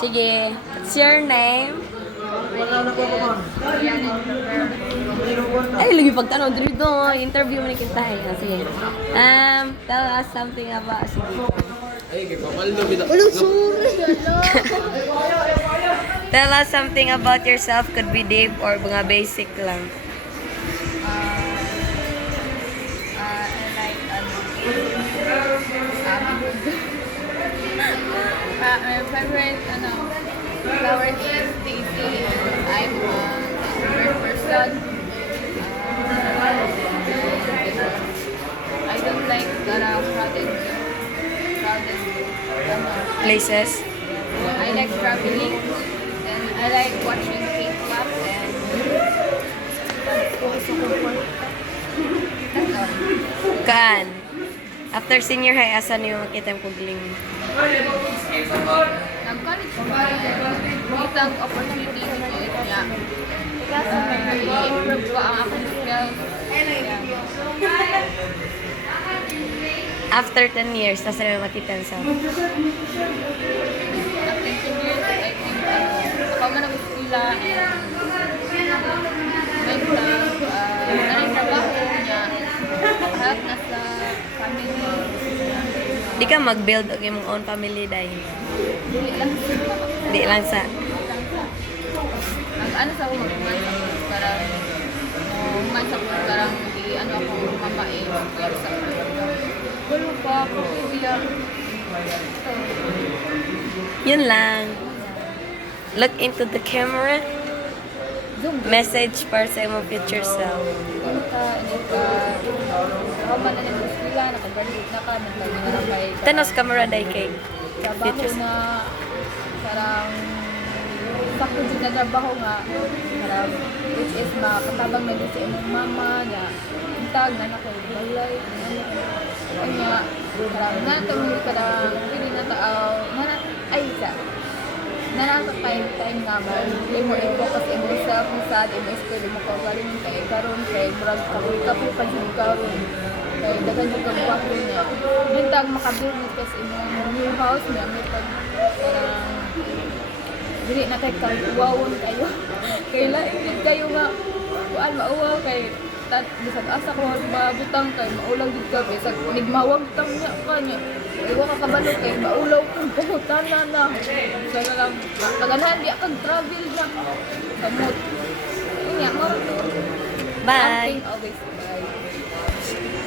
Sige. What's your name? Ay, lagi pagtanong dito. Interview mo ni kita eh. Sige. Tell us something about... Sige. Tell us something about yourself. Could be deep or mga basic lang. My favorite flower is Daisy. I'm a bird person. I don't like crowded Places. I like traveling and I like watching K-pop and that's all. Kaan? After senior high, asan yung makita yung pugling? Nag-college ko itang opportunity ko niya. I-improve ko ang akong skills. After 10 years, nasa na makita sa... After 10 years, I think ako man ang eskwela and may trabaho niya. Help na sa family. Di ka mag-build og imong own family dahil. Dili lang. Di lang sa... Ano sa ako parang parang ano ako mamae sa wala pa ako iya. Yun lang. Look into the camera. Message para sa imong future self. Ako man na nito sila, nakagraduate na ka, nagpagin na Tanos camera dahil kay trabaho future self. na parang sakto din na trabaho nga parang which is makatabang na din sa imong mama nga intag na balay ay nga parang natawag ka na pwede na tao ay isa nanasa time nga ba mo i-focus in yourself mo sad mo school mo ka galing kay karon kay brag kapoy pa jud karon kay dagan jud ka buwak niya bintag makabuild ka sa imong new house niya may pag parang dili na kay kawawon kayo kay lain kayo nga kuan mauwaw kay bisag asa ko mabutang kay maulang gid ka bisag nigmawag tang nya kanya iwa ka kabalo kay maulaw kang pangutana na sa lang taganahan di akong travel na kamot nya mo Bye! always